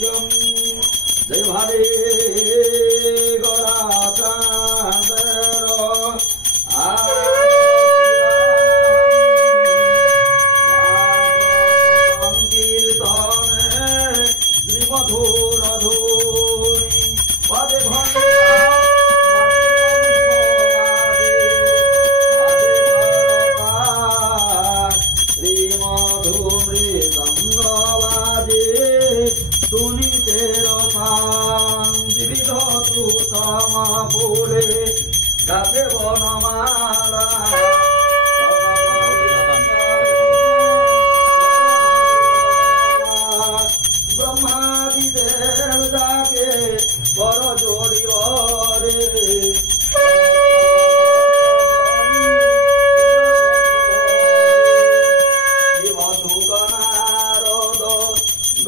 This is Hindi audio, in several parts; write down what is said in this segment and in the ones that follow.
दास्यम जय भारे गोरा चांदरो कीर्तन मधुर धूनी पदे सुनीते विविध तु समापुरे गाते बनमाला ब्रह्मादि देव जाके कर जोड़ियो रे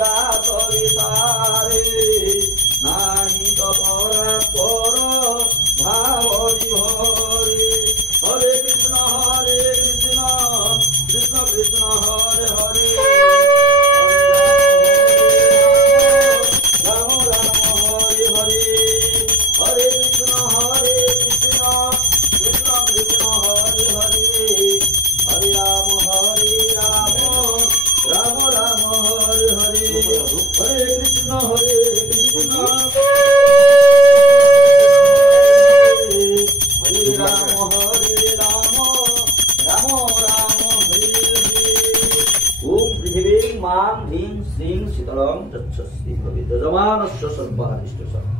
बात विचारे नाही तो पर भाव विभोरे हरे कृष्ण कृष्ण कृष्ण हरे हरे राम राम हरे हरे हरे कृष्ण कृष्ण कृष्ण हरे हरे हरे राम राम राम हरे हरे हरे कृष्ण हरे राम राम राम हरे हरे ओम पृथिवीं मां ह्रीं श्रीं शीतलं तच्छस्ति भवेत् यजमानस्य सर्वहारिष्टः